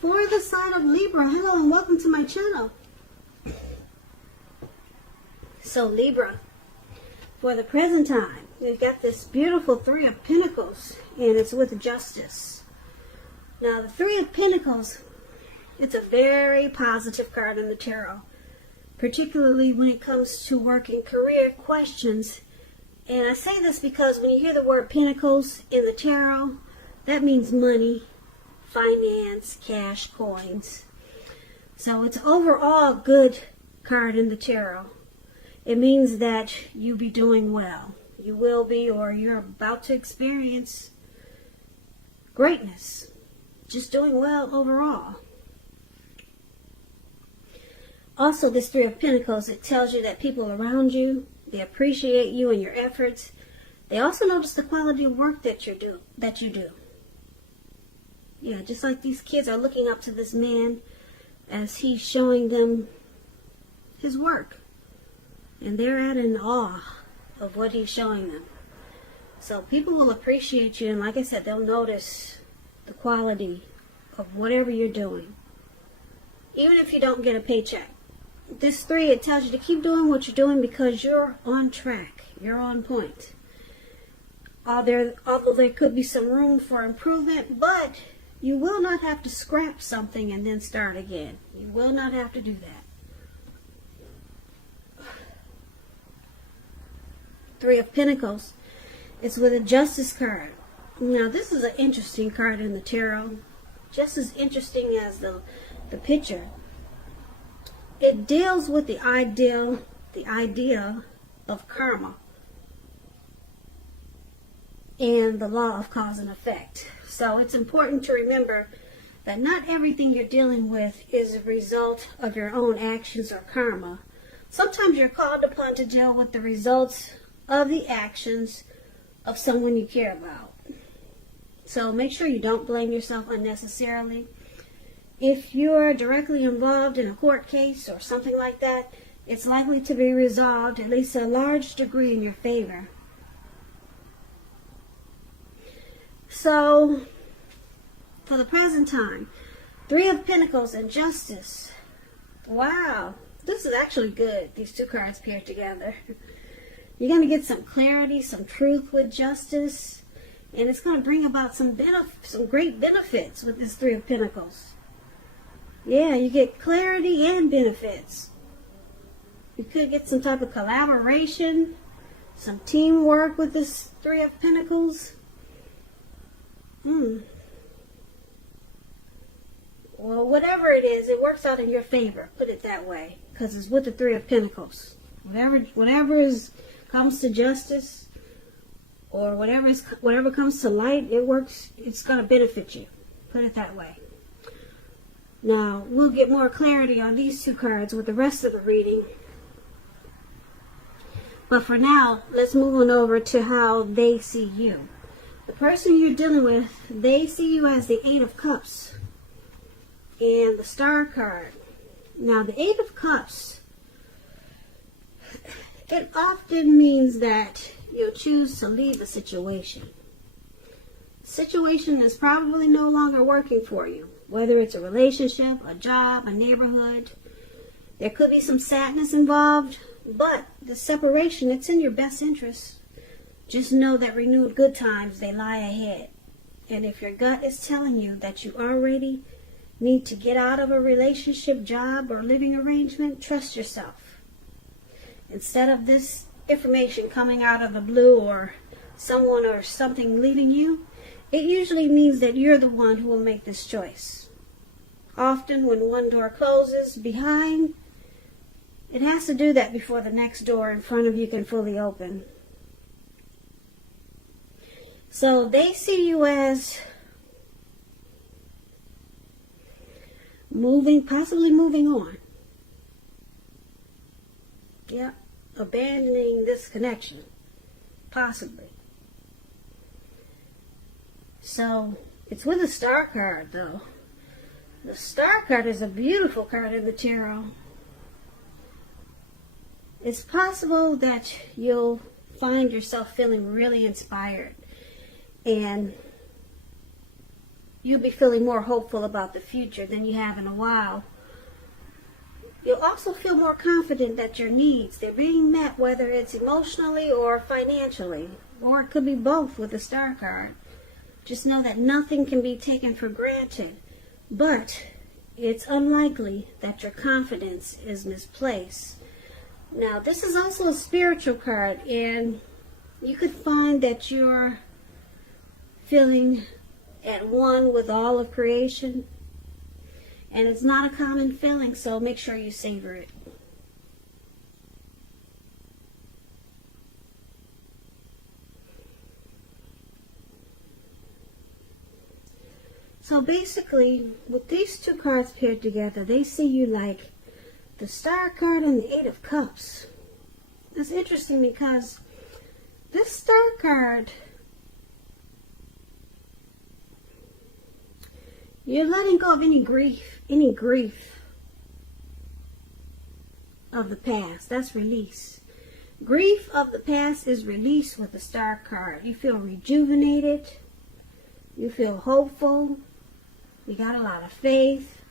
For the sign of Libra, hello and welcome to my channel. So Libra, for the present time, we've got this beautiful Three of Pentacles, and it's with justice. Now the Three of Pentacles, it's a very positive card in the tarot, particularly when it comes to work and career questions. And I say this because when you hear the word Pentacles in the tarot, that means money, finance, cash, coins. So it's overall a good card in the tarot. It means that you'll be doing well. You will be, or you're about to experience greatness. Just doing well overall. Also, this Three of Pentacles, it tells you that people around you, they appreciate you and your efforts. They also notice the quality of work that you do. Yeah, just like these kids are looking up to this man as he's showing them his work. And they're at in awe of what he's showing them. So people will appreciate you, and like I said, they'll notice the quality of whatever you're doing. Even if you don't get a paycheck. This three, it tells you to keep doing what you're doing because you're on track. You're on point. Although there could be some room for improvement, but you will not have to scrap something and then start again. You will not have to do that. Three of Pentacles. It's with a Justice card. Now this is an interesting card in the tarot. Just as interesting as the picture. It deals with the idea of karma and the law of cause and effect. So it's important to remember that not everything you're dealing with is a result of your own actions or karma. Sometimes you're called upon to deal with the results of the actions of someone you care about. So make sure you don't blame yourself unnecessarily. If you're directly involved in a court case or something like that, it's likely to be resolved, at least to a large degree, in your favor. So, for the present time, Three of Pentacles and Justice. Wow, this is actually good. These two cards paired together. You're going to get some clarity, some truth with Justice, and it's going to bring about some great benefits with this Three of Pentacles. Yeah, you get clarity and benefits. You could get some type of collaboration, some teamwork with this Three of Pentacles. Well, whatever it is, it works out in your favor. Put it that way, because it's with the Three of Pentacles. Whatever comes to justice, or whatever comes to light, it works. It's going to benefit you. Put it that way. Now, we'll get more clarity on these two cards with the rest of the reading. But for now, let's move on over to how they see you. The person you're dealing with, they see you as the Eight of Cups and the Star card. Now, the Eight of Cups, it often means that you'll choose to leave a situation. The situation is probably no longer working for you. Whether it's a relationship, a job, a neighborhood. There could be some sadness involved, but the separation, it's in your best interest. Just know that renewed good times, they lie ahead. And if your gut is telling you that you already need to get out of a relationship, job, or living arrangement, trust yourself. Instead of this information coming out of the blue or someone or something leaving you, it usually means that you're the one who will make this choice. Often when one door closes behind, it has to do that before the next door in front of you can fully open. So they see you as possibly moving on. Yeah, abandoning this connection. Possibly. So, it's with a Star card, though. The Star card is a beautiful card in the tarot. It's possible that you'll find yourself feeling really inspired and you'll be feeling more hopeful about the future than you have in a while. You'll also feel more confident that your needs, they're being met, whether it's emotionally or financially, or it could be both with the Star card. Just know that nothing can be taken for granted, but it's unlikely that your confidence is misplaced. Now, this is also a spiritual card, and you could find that you're feeling at one with all of creation. And it's not a common feeling, so make sure you savor it. So basically, with these two cards paired together, they see you like the Star card and the Eight of Cups. It's interesting because this Star card, you're letting go of any grief of the past. That's release. Grief of the past is released with the Star card. You feel rejuvenated. You feel hopeful. You got a lot of faith.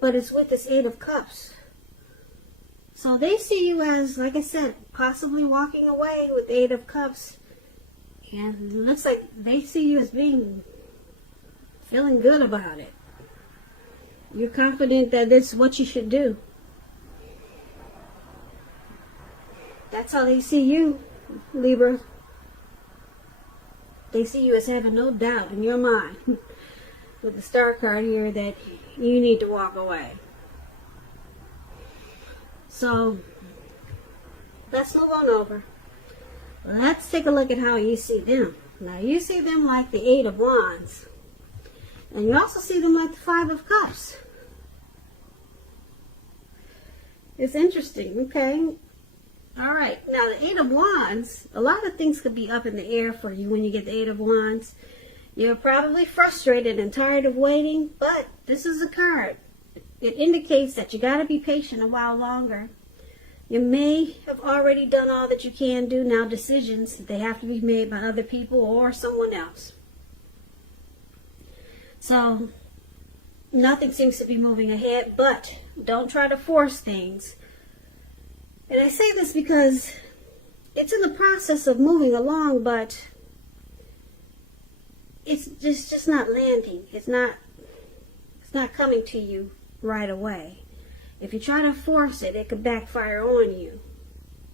But it's with this Eight of Cups. So they see you as, like I said, possibly walking away with the Eight of Cups. And it looks like they see you as feeling good about it. You're confident that this is what you should do. That's how they see you, Libra. They see you as having no doubt in your mind with the Star card here that you need to walk away. So, let's move on over. Let's take a look at how you see them. Now, you see them like the Eight of Wands. And you also see them like the Five of Cups. It's interesting, okay? All right. Now, the Eight of Wands, a lot of things could be up in the air for you when you get the Eight of Wands. You're probably frustrated and tired of waiting, but this is a card. It indicates that you got to be patient a while longer. You may have already done all that you can do. Now decisions, they have to be made by other people or someone else. So, nothing seems to be moving ahead, but don't try to force things. And I say this because it's in the process of moving along, but it's just not landing. It's not coming to you right away. If you try to force it, it could backfire on you.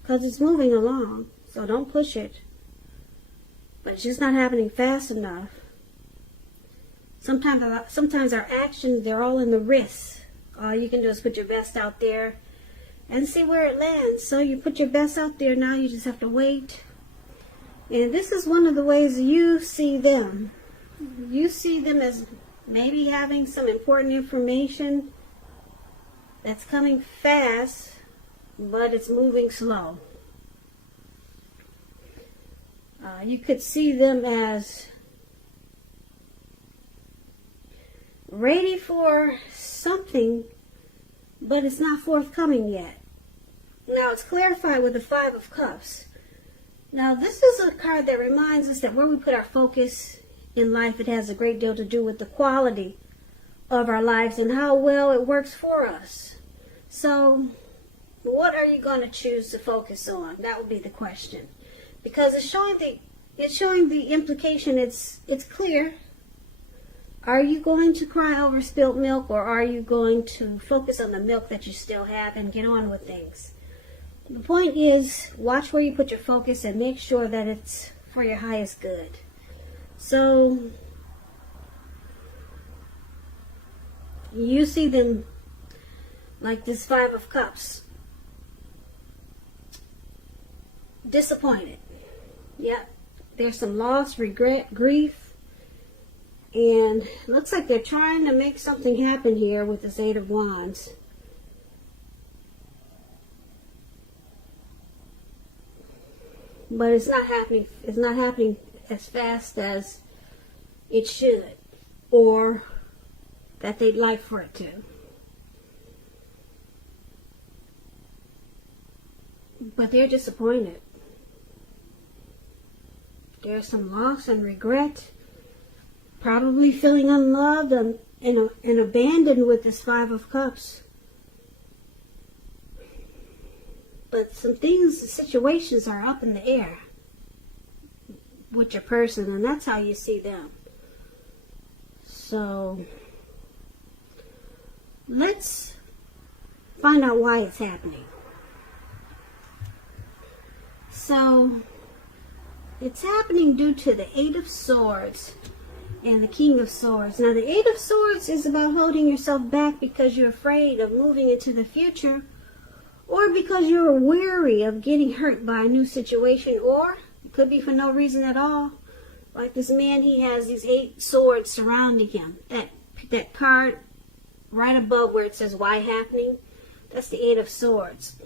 Because it's moving along. So don't push it. But it's just not happening fast enough. Sometimes our actions, they're all in the wrists. All you can do is put your best out there and see where it lands. So you put your best out there, now you just have to wait. And this is one of the ways you see them. You see them as maybe having some important information that's coming fast, but it's moving slow. You could see them as ready for something, but it's not forthcoming yet. Now it's clarified with the Five of Cups. Now this is a card that reminds us that where we put our focus in life, it has a great deal to do with the quality of our lives and how well it works for us. So, what are you going to choose to focus on? That would be the question, because it's showing the implication. It's clear. Are you going to cry over spilled milk, or are you going to focus on the milk that you still have and get on with things? The point is, watch where you put your focus and make sure that it's for your highest good. So, you see them like this Five of Cups. Disappointed. Yep. There's some loss, regret, grief. And looks like they're trying to make something happen here with this Eight of Wands. But it's not happening. It's not happening as fast as it should, or that they'd like for it to. But they're disappointed. There's some loss and regret. Probably feeling unloved and abandoned with this Five of Cups. But some things, situations are up in the air with your person, and that's how you see them. So let's find out why it's happening. So it's happening due to the Eight of Swords and the King of Swords. Now the Eight of Swords is about holding yourself back because you're afraid of moving into the future, or because you're weary of getting hurt by a new situation, or it could be for no reason at all. Like this man, he has these 8 swords surrounding him. That card right above where it says why happening, that's the 8 of Swords.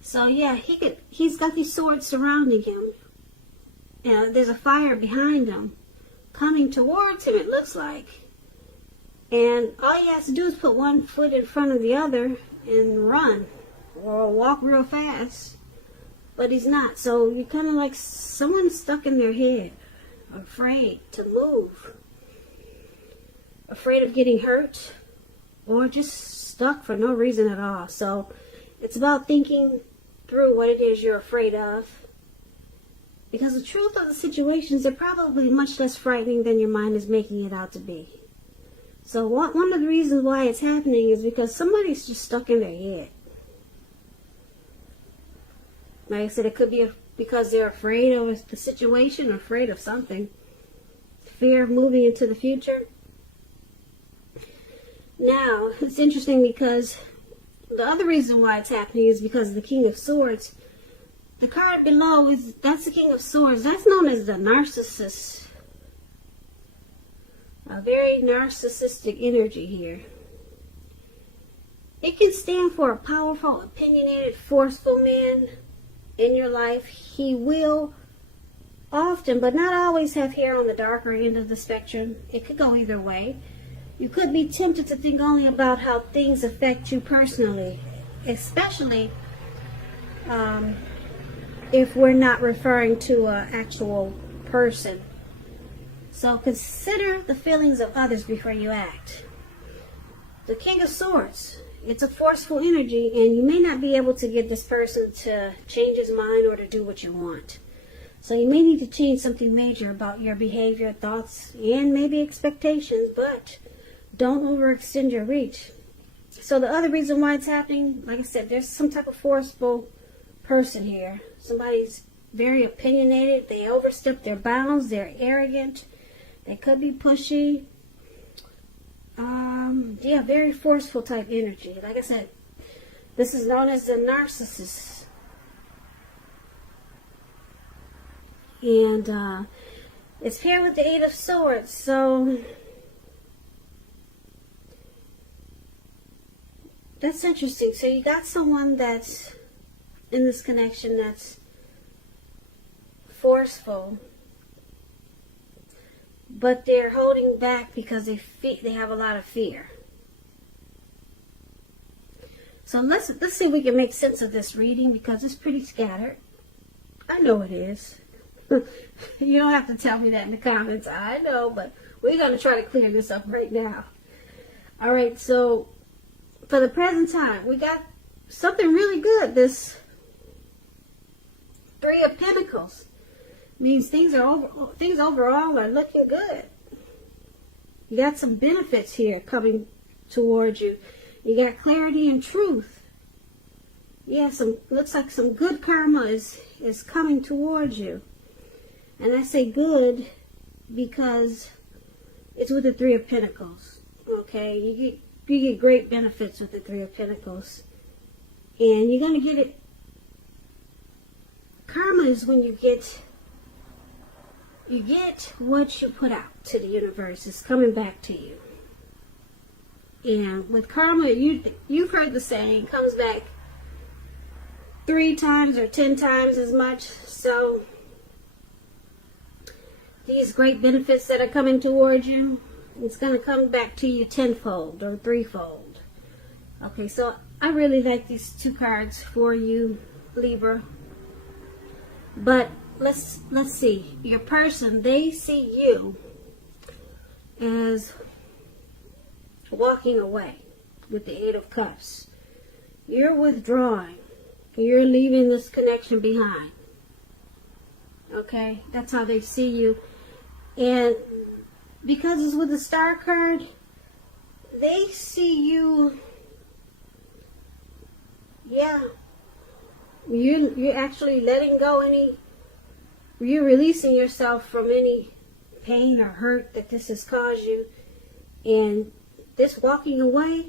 So yeah, he's got these swords surrounding him. You know, there's a fire behind him coming towards him, it looks like. And all he has to do is put one foot in front of the other and run, or walk real fast. But he's not. So you're kind of like someone stuck in their head, afraid to move, afraid of getting hurt, or just stuck for no reason at all. So it's about thinking through what it is you're afraid of, because the truth of the situations are probably much less frightening than your mind is making it out to be. So one of the reasons why it's happening is because somebody's just stuck in their head. Like I said, it could be because they're afraid of the situation, or afraid of something. Fear of moving into the future. Now, it's interesting because the other reason why it's happening is because of the King of Swords. The card below, that's the King of Swords. That's known as the narcissist. A very narcissistic energy here. It can stand for a powerful, opinionated, forceful man in your life. He will often, but not always, have hair on the darker end of the spectrum. It could go either way. You could be tempted to think only about how things affect you personally, especially if we're not referring to an actual person. So consider the feelings of others before you act. The King of Swords, it's a forceful energy, and you may not be able to get this person to change his mind or to do what you want. So you may need to change something major about your behavior, thoughts, and maybe expectations, but don't overextend your reach. So the other reason why it's happening, like I said, there's some type of forceful person here. Somebody's very opinionated. They overstep their bounds. They're arrogant. They could be pushy. Yeah, very forceful type energy. Like I said, this is known as the narcissist. And it's paired with the Eight of Swords. So that's interesting. So you got someone that's in this connection that's forceful, but they're holding back because they have a lot of fear. So let's see if we can make sense of this reading, because it's pretty scattered. I know it is. You don't have to tell me that in the comments. I know, but we're going to try to clear this up right now. All right, so for the present time, we got something really good. This Three of Pentacles means things overall are looking good. You got some benefits here coming towards you. You got clarity and truth. Yeah, looks like some good karma is coming towards you. And I say good because it's with the Three of Pentacles. Okay, you get great benefits with the Three of Pentacles. And you're going to get it. Karma is when you get what you put out to the universe. It's coming back to you. And with karma, you've heard the saying, comes back 3 times or 10 times as much. So these great benefits that are coming towards you, it's going to come back to you tenfold or threefold. Okay, so I really like these 2 cards for you, Libra. But let's see. Your person, they see you as walking away with the Eight of Cups. You're withdrawing. You're leaving this connection behind. Okay? That's how they see you. And because it's with the Star card, they see you, yeah, you're actually letting go you're releasing yourself from any pain or hurt that this has caused you. And this walking away,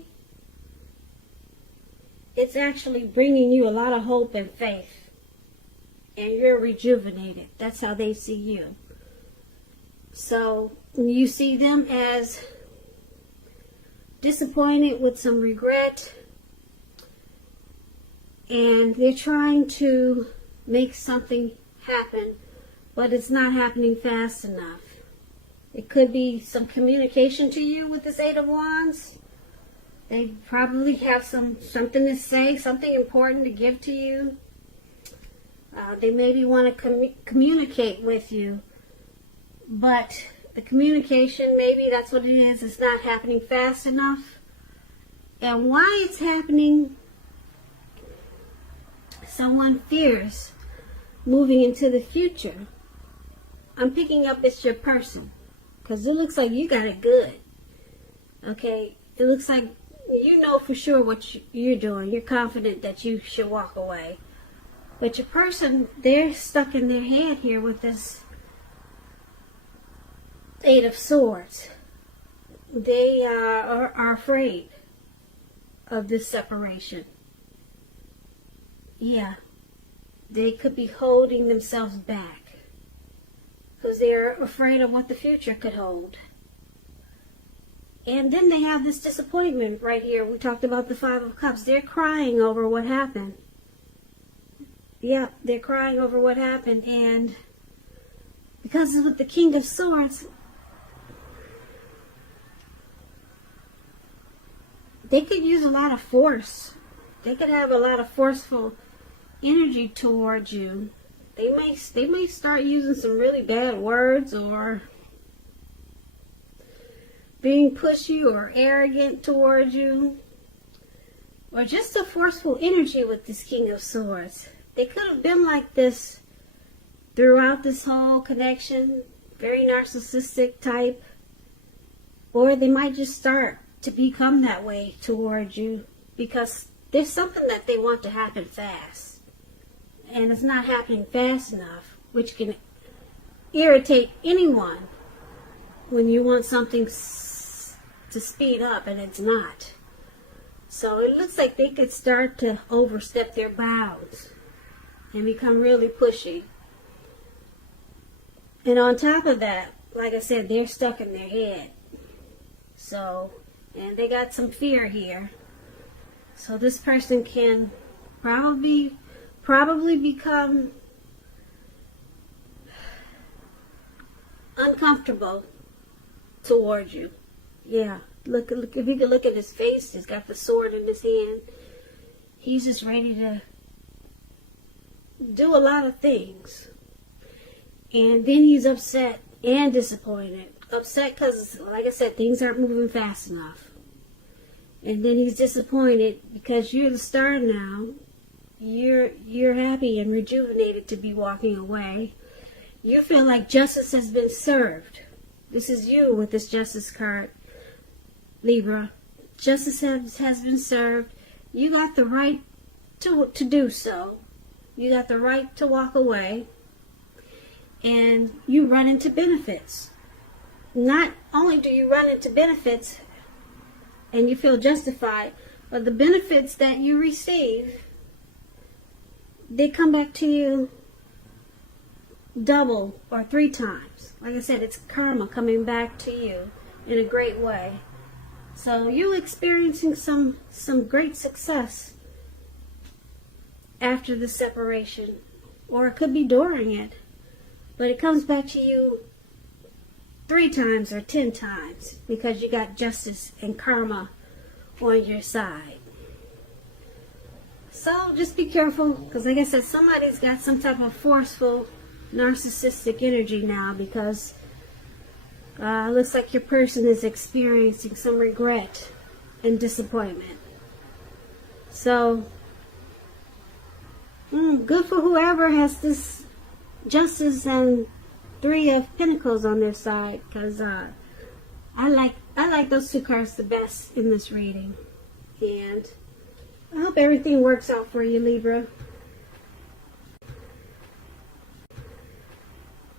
it's actually bringing you a lot of hope and faith. And you're rejuvenated. That's how they see you. So you see them as disappointed with some regret. And they're trying to make something happen, but it's not happening fast enough. It could be some communication to you with this Eight of Wands. They probably have something to say, something important to give to you. They maybe want to communicate with you, but the communication, maybe that's what it is, it's not happening fast enough. And why it's happening, someone fears moving into the future. I'm picking up it's your person, because it looks like you got it good. Okay, it looks like you know for sure what you're doing. You're confident that you should walk away. But your person, they're stuck in their head here with this Eight of Swords. They are afraid of this separation. Yeah, they could be holding themselves back because they're afraid of what the future could hold. And then they have this disappointment right here. We talked about the Five of Cups. They're crying over what happened. Yeah, they're crying over what happened. And because it's with the King of Swords, they could use a lot of force. They could have a lot of forceful energy towards you. They may start using some really bad words, or being pushy or arrogant towards you, or just a forceful energy with this King of Swords. They could have been like this throughout this whole connection, very narcissistic type, or they might just start to become that way towards you because there's something that they want to happen fast, and it's not happening fast enough, which can irritate anyone when you want something to speed up and it's not. So it looks like they could start to overstep their bounds and become really pushy. And on top of that, like I said, they're stuck in their head. So, and they got some fear here. So this person can probably become uncomfortable towards you. Yeah, look, if you can look at his face, he's got the sword in his hand. He's just ready to do a lot of things. And then he's upset and disappointed. Upset because, like I said, things aren't moving fast enough. And then he's disappointed because you're the star now. You're happy and rejuvenated to be walking away. You feel like justice has been served. This is you with this Justice card, Libra. Justice has been served. You got the right to do so. You got the right to walk away. And you run into benefits. Not only do you run into benefits and you feel justified, but the benefits that you receive, they come back to you double or 3 times. Like I said, it's karma coming back to you in a great way. So you're experiencing some great success after the separation, or it could be during it, but it comes back to you 3 times or 10 times because you got justice and karma on your side. So just be careful, because like I said, somebody's got some type of forceful narcissistic energy now, because looks like your person is experiencing some regret and disappointment. So, good for whoever has this Justice and Three of Pentacles on their side, because I like those two cards the best in this reading. And I hope everything works out for you, Libra.